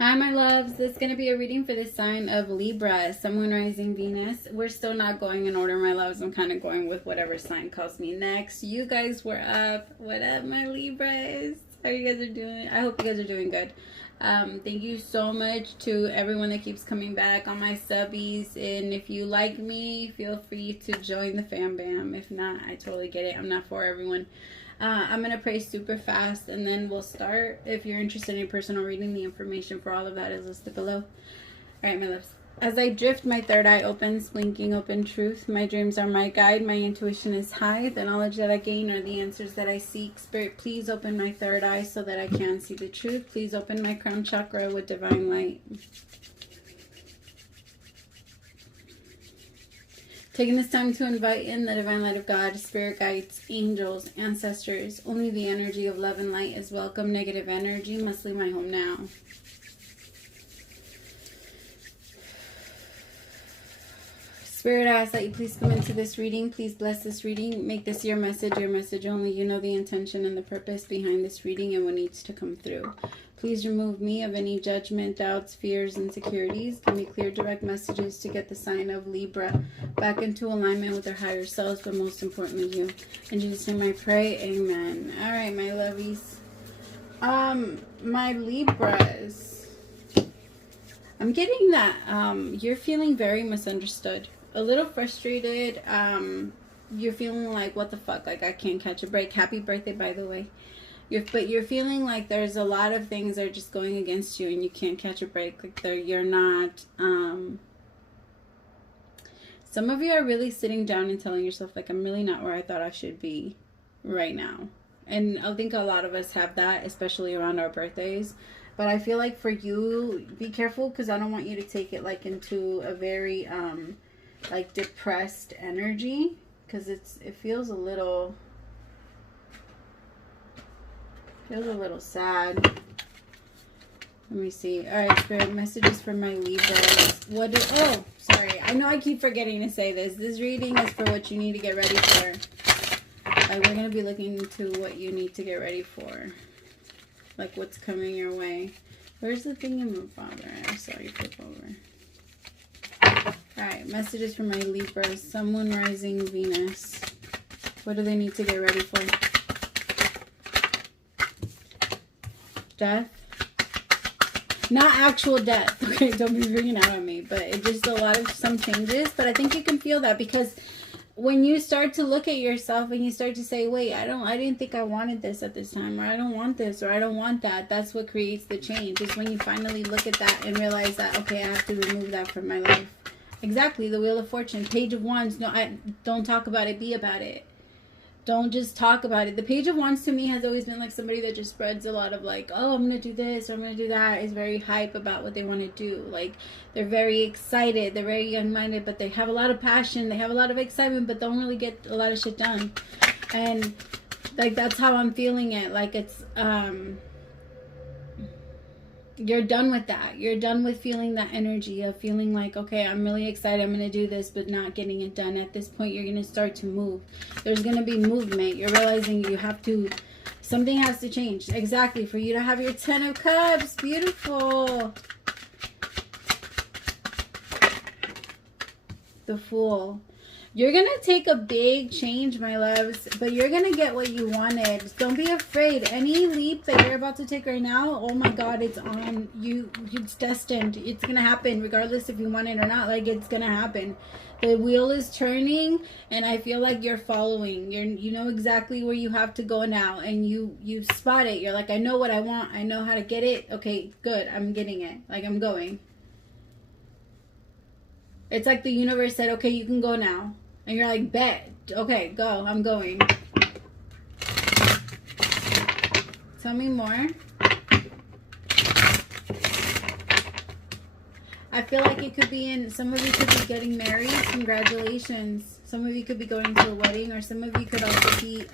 Hi, my loves. This is going to be a reading for the sign of Libra, Sun, Moon, Rising, Venus. We're still not going in order, my loves. I'm kind of going with whatever sign calls me next. You guys were up. What up, my Libras? How you guys are doing? I hope you guys are doing good. Thank you so much to everyone that keeps coming back on my subbies. And if you like me, feel free to join the fam bam. If not, I totally get it. I'm not for everyone. I'm going to pray super fast and then we'll start. If you're interested in a personal reading, the information for all of that is listed below. Alright, my loves. As I drift, my third eye opens, blinking open truth. My dreams are my guide. My intuition is high. The knowledge that I gain are the answers that I seek. Spirit, please open my third eye so that I can see the truth. Please open my crown chakra with divine light. Taking this time to invite in the divine light of God, spirit guides, angels, ancestors. Only the energy of love and light is welcome. Negative energy must leave my home now. Spirit, I ask that you please come into this reading. Please bless this reading. Make this your message only. You know the intention and the purpose behind this reading and what needs to come through. Please remove me of any judgment, doubts, fears, insecurities. Give me clear, direct messages to get the sign of Libra back into alignment with their higher selves, but most importantly, you. In Jesus' name I pray, amen. All right, my lovies. My Libras. I'm getting that you're feeling very misunderstood. A little frustrated. You're feeling like, what the fuck? Like, I can't catch a break. Happy birthday, by the way. But you're feeling like there's a lot of things that are just going against you and you can't catch a break. Like you're not, some of you are really sitting down and telling yourself, like, I'm really not where I thought I should be right now. And I think a lot of us have that, especially around our birthdays. But I feel like for you, be careful, because I don't want you to take it like into a very, like, depressed energy. Because it feels a little... feels a little sad. Let me see. Alright, Spirit, messages for my Libras. Oh, sorry. I know I keep forgetting to say this. This reading is for what you need to get ready for. Like, we're going to be looking into what you need to get ready for. Like, what's coming your way. Where's the thing in my father? I saw you flip over. Alright, messages for my Libras. Sun, Moon, Rising, Venus. What do they need to get ready for? Death. Not actual death. Okay, don't be freaking out on me. But it just some changes. But I think you can feel that, because when you start to look at yourself and you start to say, wait, I didn't think I wanted this at this time, or I don't want this, or I don't want that. That's what creates the change. It's when you finally look at that and realize that, okay, I have to remove that from my life. Exactly, the Wheel of Fortune, Page of Wands. No, don't talk about it, be about it. Don't just talk about it. The Page of Wands to me has always been like somebody that just spreads a lot of like, oh, I'm going to do this, or I'm going to do that. Is very hype about what they want to do. Like, they're very excited. They're very young-minded, but they have a lot of passion. They have a lot of excitement, but don't really get a lot of shit done. And, like, that's how I'm feeling it. Like, it's, you're done with that. You're done with feeling that energy of feeling like, okay, I'm really excited, I'm going to do this, but not getting it done. At this point, you're going to start to move. There's going to be movement. You're realizing you have to, something has to change. Exactly. For you to have your 10 of Cups. Beautiful. The Fool. You're going to take a big change, my loves, but you're going to get what you wanted. Don't be afraid. Any leap that you're about to take right now, oh my God, it's on you. It's destined. It's going to happen regardless if you want it or not. Like, it's going to happen. The wheel is turning, and I feel like you're following. You know exactly where you have to go now, and you spot it. You're like, I know what I want. I know how to get it. Okay, good. I'm getting it. Like, I'm going. It's like the universe said, okay, you can go now. And you're like, bet. Okay, go. I'm going. Tell me more. I feel like it could be in, some of you could be getting married. Congratulations. Some of you could be going to a wedding, or some of you could also be,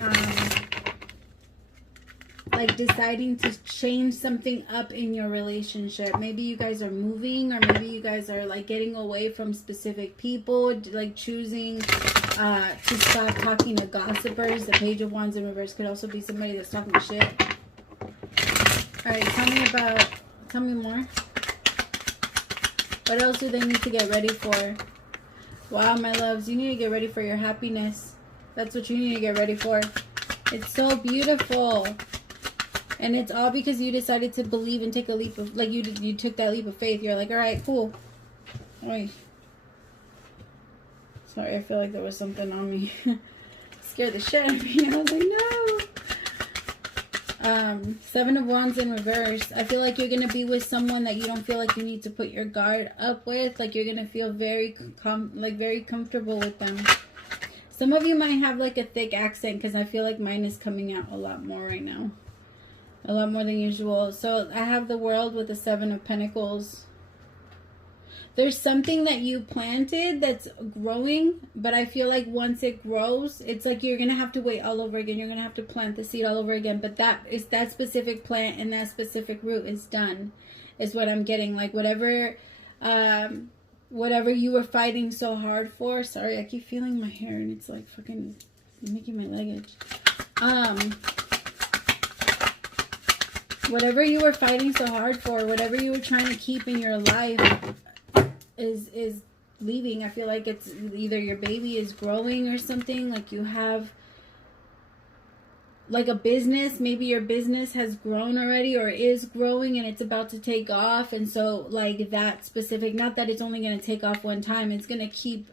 like, deciding to change something up in your relationship. Maybe you guys are moving, or maybe you guys are like getting away from specific people, like choosing to stop talking to gossipers. The Page of Wands in reverse could also be somebody that's talking shit. All right, tell me more. What else do they need to get ready for? Wow, my loves, you need to get ready for your happiness. That's what you need to get ready for. It's so beautiful. And it's all because you decided to believe and take a leap of, like, you took that leap of faith. You're like, all right, cool. Oy. Sorry, I feel like there was something on me. Scared the shit out of me. I was like, no. 7 of Wands in reverse. I feel like you're going to be with someone that you don't feel like you need to put your guard up with. Like, you're going to feel very comfortable with them. Some of you might have like a thick accent because I feel like mine is coming out a lot more right now. A lot more than usual. So I have the World with the 7 of Pentacles. There's something that you planted that's growing, but I feel like once it grows, it's like you're going to have to wait all over again. You're going to have to plant the seed all over again. But that specific plant and that specific root is done, is what I'm getting. Like whatever you were fighting so hard for. Sorry, I keep feeling my hair and it's like fucking making my leg itch. Whatever you were fighting so hard for, whatever you were trying to keep in your life is leaving. I feel like it's either your baby is growing or something. Like you have like a business. Maybe your business has grown already or is growing and it's about to take off. And so like that specific, not that it's only going to take off one time. It's going to keep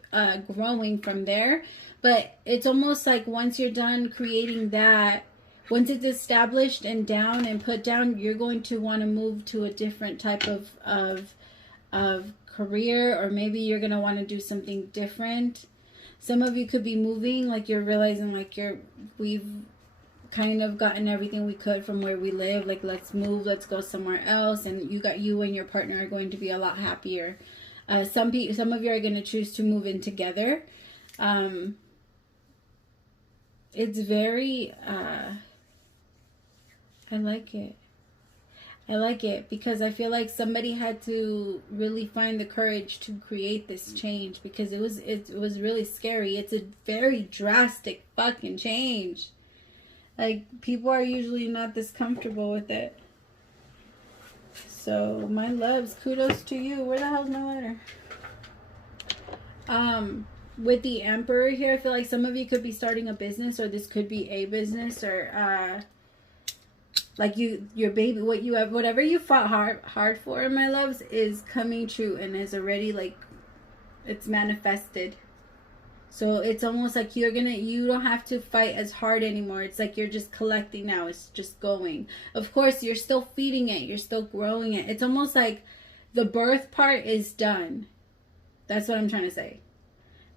growing from there. But it's almost like once you're done creating that, once it's established and down and put down, you're going to want to move to a different type of career, or maybe you're going to want to do something different. Some of you could be moving, like you're realizing like we've kind of gotten everything we could from where we live. Like let's move, let's go somewhere else, and you and your partner are going to be a lot happier. Some of you are going to choose to move in together. It's very I like it. I like it because I feel like somebody had to really find the courage to create this change, because it was really scary. It's a very drastic fucking change. Like people are usually not this comfortable with it. So my loves, kudos to you. Where the hell's my letter? With the Emperor here, I feel like some of you could be starting a business, or this could be a business, or like your baby, whatever you fought hard for, my loves, is coming true and is already like it's manifested. So it's almost like you don't have to fight as hard anymore. It's like you're just collecting now. It's just going. Of course, you're still feeding it. You're still growing it. It's almost like the birth part is done. That's what I'm trying to say.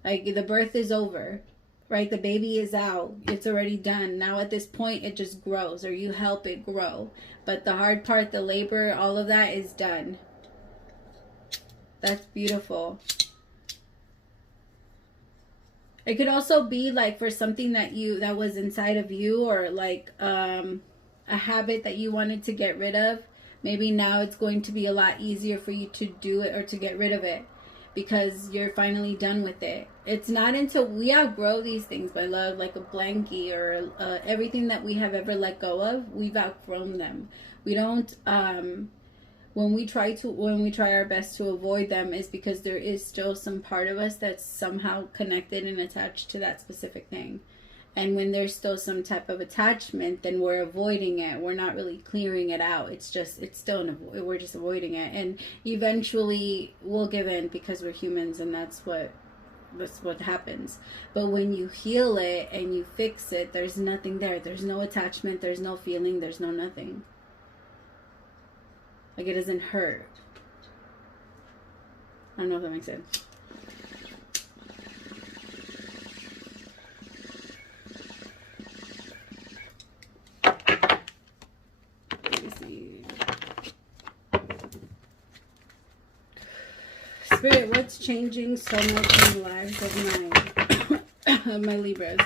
Like the birth is over. Right? The baby is out. It's already done. Now at this point, it just grows, or you help it grow. But the hard part, the labor, all of that is done. That's beautiful. It could also be like for something that was inside of you, or like a habit that you wanted to get rid of. Maybe now it's going to be a lot easier for you to do it or to get rid of it, because you're finally done with it. It's not until we outgrow these things, my love, like a blankie or everything that we have ever let go of, we've outgrown them. We don't, when we try our best to avoid them, is because there is still some part of us that's somehow connected and attached to that specific thing. And when there's still some type of attachment, then we're avoiding it. We're not really clearing it out. We're just avoiding it. And eventually we'll give in, because we're humans, and that's what happens. But when you heal it and you fix it, there's nothing there. There's no attachment. There's no feeling. There's no nothing. Like it doesn't hurt. I don't know if that makes sense. Spirit, what's changing so much in the lives of my Libras?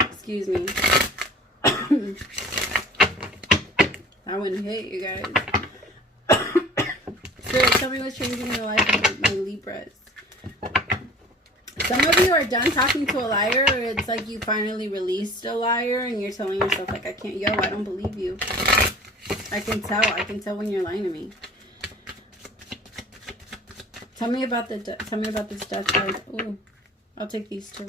Excuse me. I wouldn't hit you guys. Spirit, tell me what's changing in the life of my Libras. Some of you are done talking to a liar, or it's like you finally released a liar and you're telling yourself like, I don't believe you. I can tell when you're lying to me. Tell me about this death card. Ooh, I'll take these two.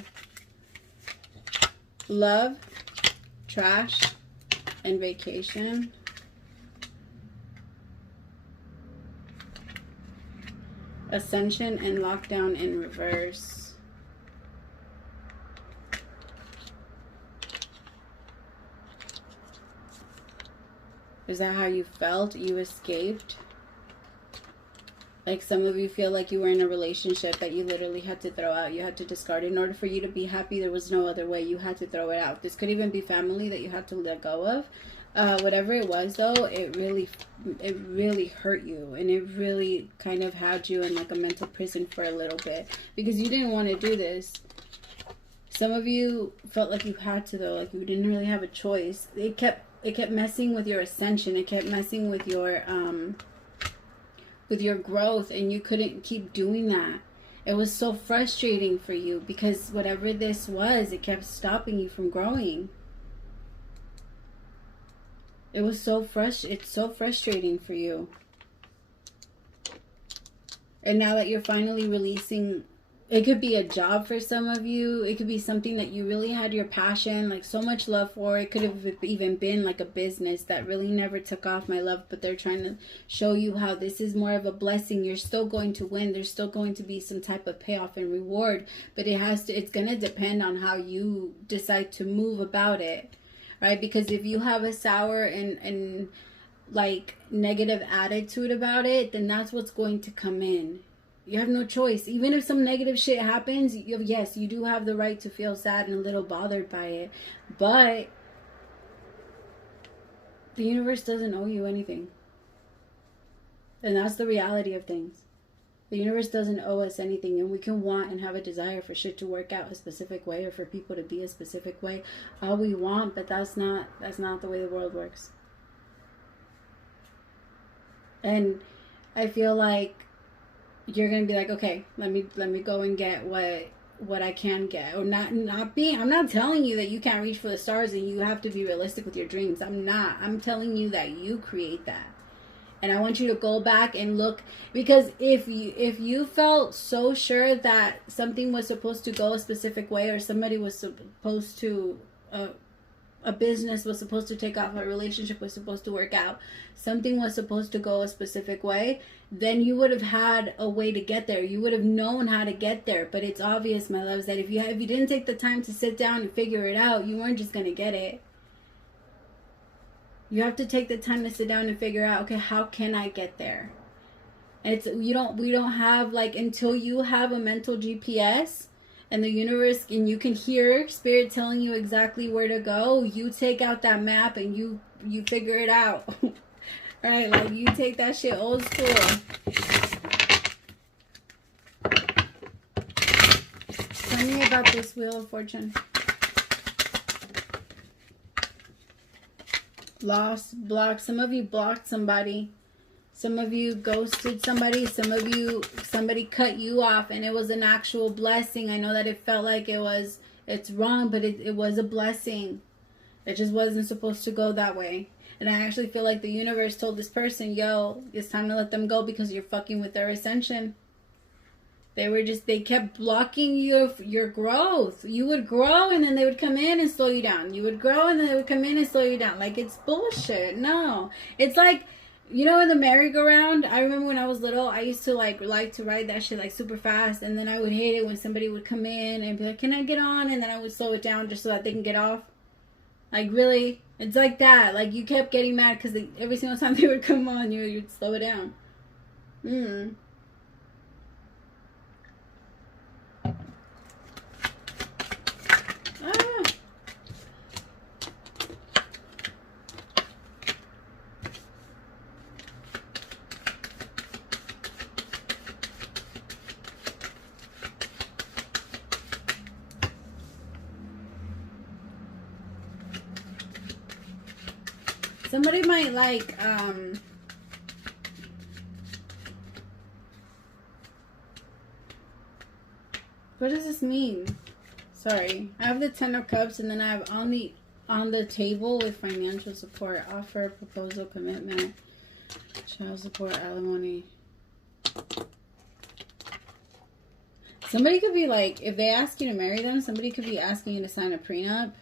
Love, trash, and vacation. Ascension and lockdown in reverse. Is that how you felt? You escaped? Like some of you feel like you were in a relationship that you literally had to throw out. You had to discard. In order for you to be happy, there was no other way. You had to throw it out. This could even be family that you had to let go of. Whatever it was, though, it really hurt you, and it really kind of had you in like a mental prison for a little bit because you didn't want to do this. Some of you felt like you had to, though, like you didn't really have a choice. It kept messing with your ascension. It kept messing with your growth, and you couldn't keep doing that. It was so frustrating for you because whatever this was, it kept stopping you from growing. It's so frustrating for you. And now that you're finally releasing, it could be a job for some of you. It could be something that you really had your passion, like so much love for. It could have even been like a business that really never took off, my love. But they're trying to show you how this is more of a blessing. You're still going to win. There's still going to be some type of payoff and reward. But it's going to depend on how you decide to move about it. Right? Because if you have a sour and like negative attitude about it, then that's what's going to come in. You have no choice. Even if some negative shit happens, yes, you do have the right to feel sad and a little bothered by it. But the universe doesn't owe you anything. And that's the reality of things. The universe doesn't owe us anything, and we can want and have a desire for shit to work out a specific way or for people to be a specific way all we want, but that's not the way the world works. And I feel like you're gonna be like, okay, let me go and get what I can get, or I'm not telling you that you can't reach for the stars and you have to be realistic with your dreams. I'm telling you that you create that. And I want you to go back and look, because if you felt so sure that something was supposed to go a specific way, or somebody was supposed to, a business was supposed to take off, a relationship was supposed to work out, something was supposed to go a specific way, then you would have had a way to get there. You would have known how to get there. But it's obvious, my loves, that if you didn't take the time to sit down and figure it out, you weren't just going to get it. You have to take the time to sit down and figure out, okay, how can I get there? And we don't have, like, until you have a mental GPS and the universe, and you can hear spirit telling you exactly where to go, you take out that map and you figure it out. All right, like, you take that shit old school. Tell me about this Wheel of Fortune. Lost, blocked. Some of you blocked somebody. Some of you ghosted somebody. Some of you, somebody cut you off, and it was an actual blessing. I know that it felt like it's wrong, but it was a blessing. It just wasn't supposed to go that way. And I actually feel like the universe told this person, yo, it's time to let them go because you're fucking with their ascension. They kept blocking your growth. You would grow and then they would come in and slow you down. You would grow and then they would come in and slow you down. Like, it's bullshit. No. It's like, you know, in the merry-go-round, I remember when I was little, I used to like to ride that shit like super fast, and then I would hate it when somebody would come in and be like, can I get on? And then I would slow it down just so that they can get off. Like, really? It's like that. Like, you kept getting mad because every single time they would come on, you'd slow it down. Somebody might like, what does this mean? Sorry. I have the Ten of Cups, and then I have on the table with financial support, offer, proposal, commitment, child support, alimony. Somebody could be like, if they ask you to marry them, somebody could be asking you to sign a prenup.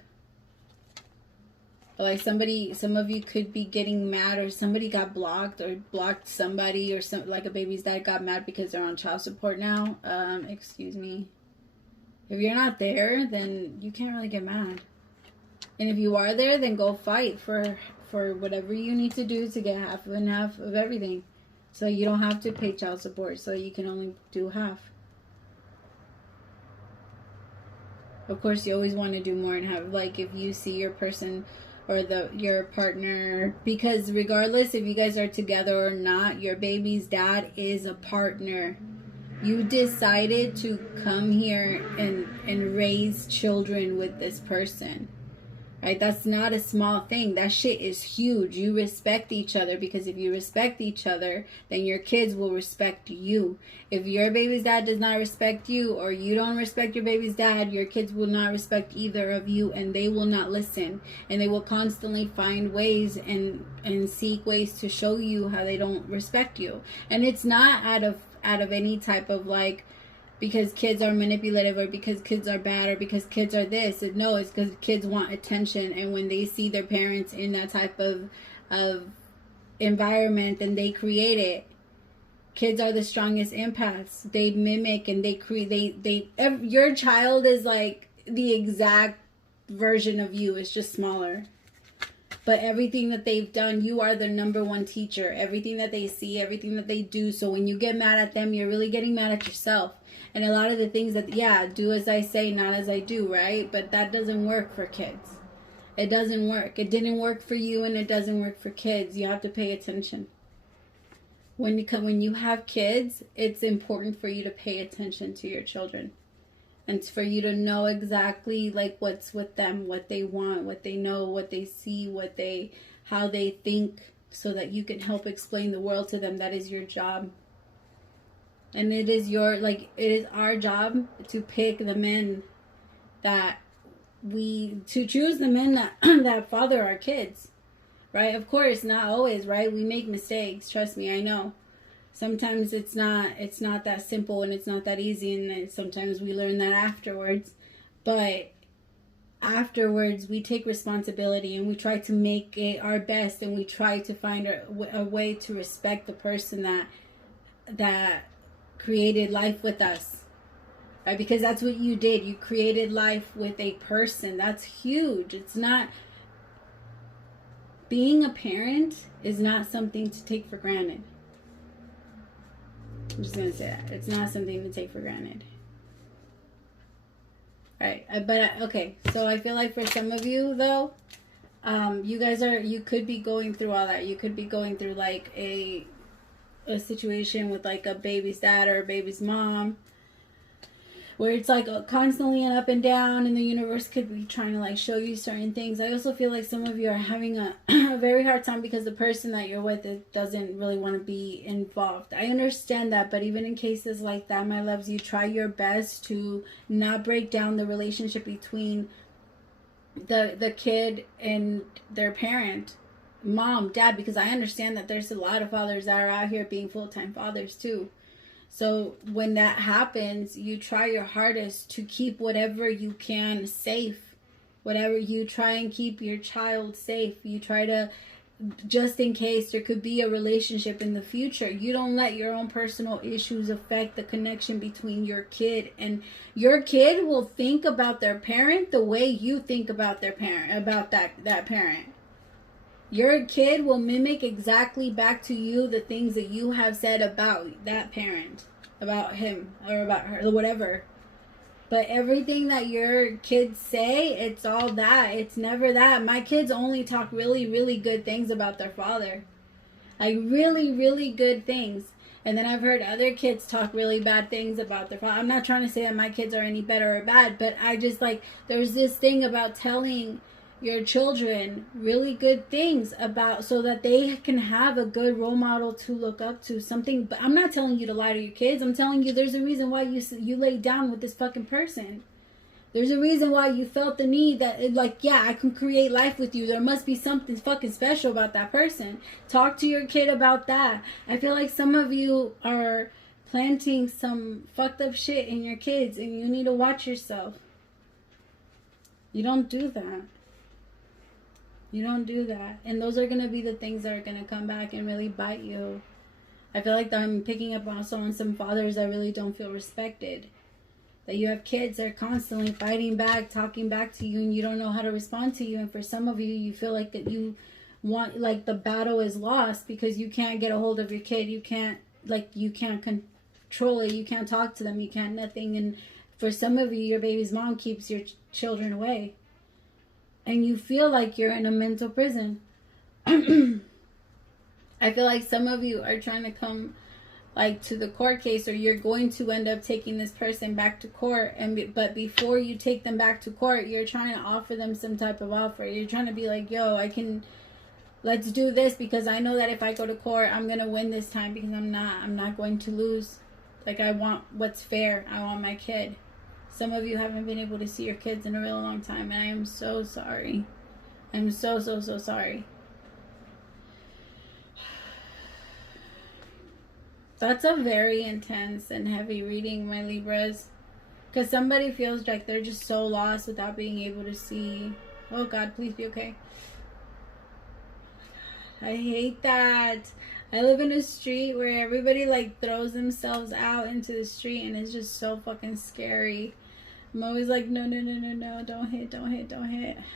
Or like some of you could be getting mad, or somebody got blocked, or blocked somebody, or like a baby's dad got mad because they're on child support now. Excuse me. If you're not there, then you can't really get mad. And if you are there, then go fight for whatever you need to do to get half and half of everything. So you don't have to pay child support, so you can only do half. Of course, you always want to do more and have, like, if you see your person or your partner, because regardless if you guys are together or not, your baby's dad is a partner. You decided to come here and raise children with this person. Right? That's not a small thing. That shit is huge. You respect each other, because if you respect each other, then your kids will respect you. If your baby's dad does not respect you, or you don't respect your baby's dad, your kids will not respect either of you, and they will not listen. And they will constantly find ways and seek ways to show you how they don't respect you. And it's not out of any type of like, because kids are manipulative, or because kids are bad, or because kids are this. No, it's because kids want attention, and when they see their parents in that type of environment, then they create it. Kids are the strongest empaths. They mimic and they create. Your child is like the exact version of you. It's just smaller. But everything that they've done, you are the #1 teacher. Everything that they see, everything that they do. So when you get mad at them, you're really getting mad at yourself. And a lot of the things that, yeah, do as I say, not as I do, right? But that doesn't work for kids. It doesn't work. It didn't work for you, and it doesn't work for kids. You have to pay attention. When you have kids, it's important for you to pay attention to your children. And for you to know exactly like what's with them, what they want, what they know, what they see, how they think, so that you can help explain the world to them. That is your job. And it is our job to pick the men to choose the men that father our kids. Right? Of course, not always, right? We make mistakes. Trust me, I know. Sometimes it's not that simple, and it's not that easy, and sometimes we learn that afterwards. But afterwards, we take responsibility, and we try to make it our best, and we try to find a way to respect the person that created life with us. Right? Because that's what you did. You created life with a person. That's huge. It's not... Being a parent is not something to take for granted. I'm just going to say that. It's not something to take for granted. Alright, okay. So I feel like for some of you, though, you could be going through all that. You could be going through like a situation with like a baby's dad or a baby's mom, where it's like constantly an up and down, and the universe could be trying to like show you certain things. I also feel like some of you are having a very hard time because the person that you're with doesn't really want to be involved. I understand that, but even in cases like that, my loves, you try your best to not break down the relationship between the kid and their parent, mom, dad, because I understand that there's a lot of fathers that are out here being full-time fathers too. So when that happens, you try your hardest to keep whatever you can safe. Whatever you try and keep your child safe. You try to, just in case there could be a relationship in the future, you don't let your own personal issues affect the connection between your kid. And your kid will think about their parent the way you think about their parent, about that parent. Your kid will mimic exactly back to you the things that you have said about that parent, about him or about her or whatever. But everything that your kids say, it's all that. It's never that. My kids only talk really, really good things about their father. Like really, really good things. And then I've heard other kids talk really bad things about their father. I'm not trying to say that my kids are any better or bad, but I just like, there's this thing about telling your children really good things about, so that they can have a good role model to look up to. Something, but I'm not telling you to lie to your kids. I'm telling you there's a reason why you laid down with this fucking person. There's a reason why you felt the need that, like, yeah, I can create life with you. There must be something fucking special about that person. Talk to your kid about that. I feel like some of you are planting some fucked up shit in your kids, and you need to watch yourself. You don't do that. You don't do that. And those are going to be the things that are going to come back and really bite you. I feel like I'm picking up also on some fathers that really don't feel respected. That you have kids that are constantly fighting back, talking back to you, and you don't know how to respond to you. And for some of you, you feel like that you want, like, the battle is lost because you can't get a hold of your kid. You can't, like, you can't control it. You can't talk to them. You can't nothing. And for some of you, your baby's mom keeps your children away. And you feel like you're in a mental prison. I feel like some of you are trying to come, like, to the court case, or you're going to end up taking this person back to court. But before you take them back to court, you're trying to offer them some type of offer. You're trying to be like, yo, let's do this because I know that if I go to court, I'm going to win this time because I'm not going to lose. Like, I want what's fair. I want my kid. Some of you haven't been able to see your kids in a real long time, and I am so sorry. I'm so sorry. That's a very intense and heavy reading, my Libras. Because somebody feels like they're just so lost without being able to see. Oh, God, please be okay. I hate that. I live in a street where everybody, like, throws themselves out into the street, and it's just so fucking scary. I'm always like, no, don't hit.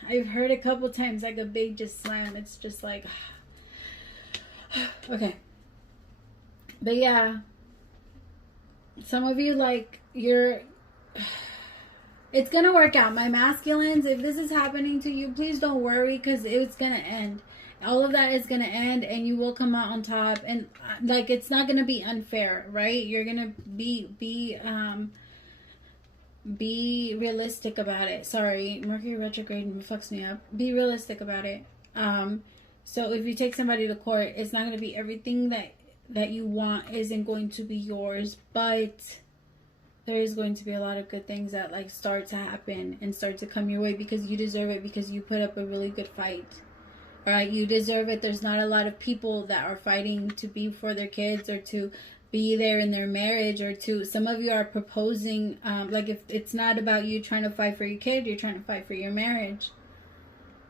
I've heard a couple times, like, a big just slam. It's just like, okay. But yeah, some of you, like, it's gonna work out. My masculines, if this is happening to you, please don't worry, because it's gonna end. All of that is gonna end, and you will come out on top. And, like, it's not gonna be unfair, right? You're gonna be realistic about it. Sorry, Mercury retrograde fucks me up. Be realistic about it. So if you take somebody to court, it's not going to be everything that you want isn't going to be yours, but there is going to be a lot of good things that, like, start to happen and start to come your way because you deserve it, because you put up a really good fight. All right, you deserve it. There's not a lot of people that are fighting to be for their kids or to be there in their marriage, or to, some of you are proposing, like, if it's not about you trying to fight for your kid, you're trying to fight for your marriage,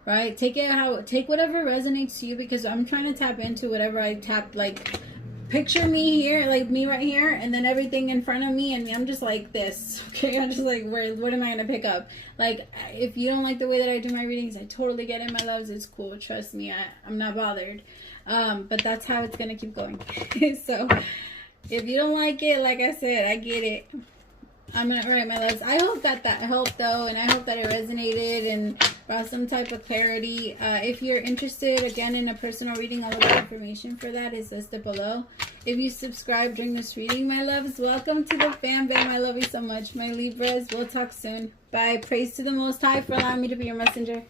right? Take whatever resonates to you, because I'm trying to tap into whatever I tap. Like, picture me here, like me right here, and then everything in front of me, and I'm just like this, okay? I'm just like, what am I gonna pick up? Like, if you don't like the way that I do my readings, I totally get it, my loves. It's cool, trust me, I'm not bothered. But that's how it's gonna keep going. So if you don't like it, like I said, I get it. I'm gonna, all right, my loves. I hope that helped, though, and I hope that it resonated and brought some type of clarity. If you're interested, again, in a personal reading, all of the information for that is listed below. If you subscribe during this reading, my loves, welcome to the fam bam. I love you so much, my Libras. We'll talk soon. Bye. Praise to the Most High for allowing me to be your messenger.